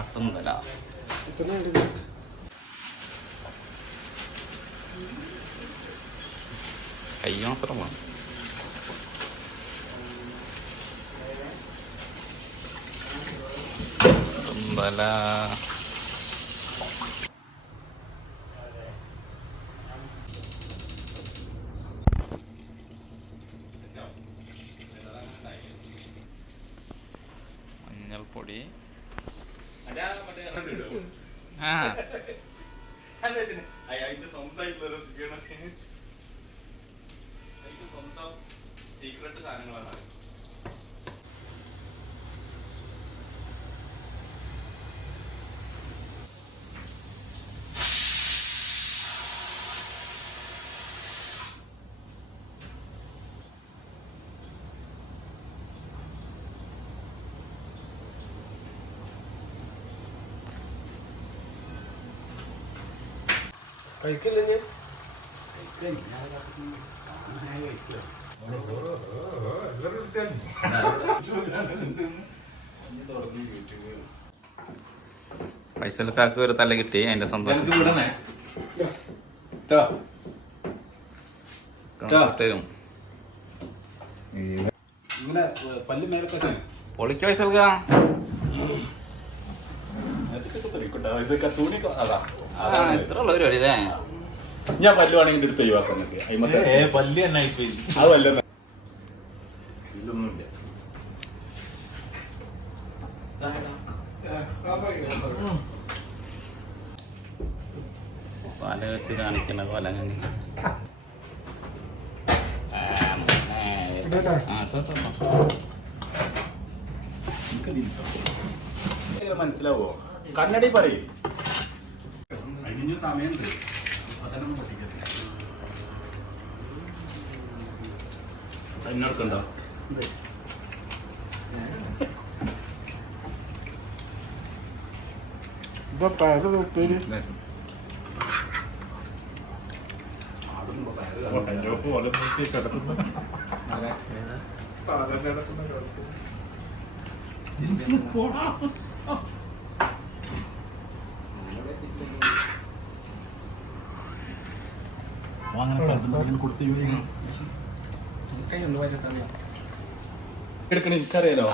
അട്ടുന്നതല്ല കൈ മാത്രം വേണം അട്ടുന്നതല മഞ്ഞൾപ്പൊടി. ആ. അതിന്റെ സ്വന്തമായിട്ടുള്ള റെസിപ്പിയാണ് അതിന്റെ സ്വന്തം സീക്രട്ട് സാധനങ്ങളാണ് കഴിക്കില്ലേ പൈസക്കാർക്ക് ഒരു തല കിട്ടി അതിന്റെ സന്തോഷം. തരും. പൊളിക്ക് പൈസൽക്കാ ഞാൻ പല്ലുവാണെങ്കിൽ എടുത്ത് അയിമത്തെ പല്ല് തന്നെ അത് പാല വെച്ച് കാണിക്കണ. ഇങ്ങനെ മനസ്സിലാവോ? കണ്ണടി പറയും. അതിന് സമയമുണ്ട്. അതൊന്നും എന്നോർക്കുണ്ടോ ഇപ്പൊ പയറ് കിടക്കുന്നു. എടുക്കണ എനിക്കറിയാലോ.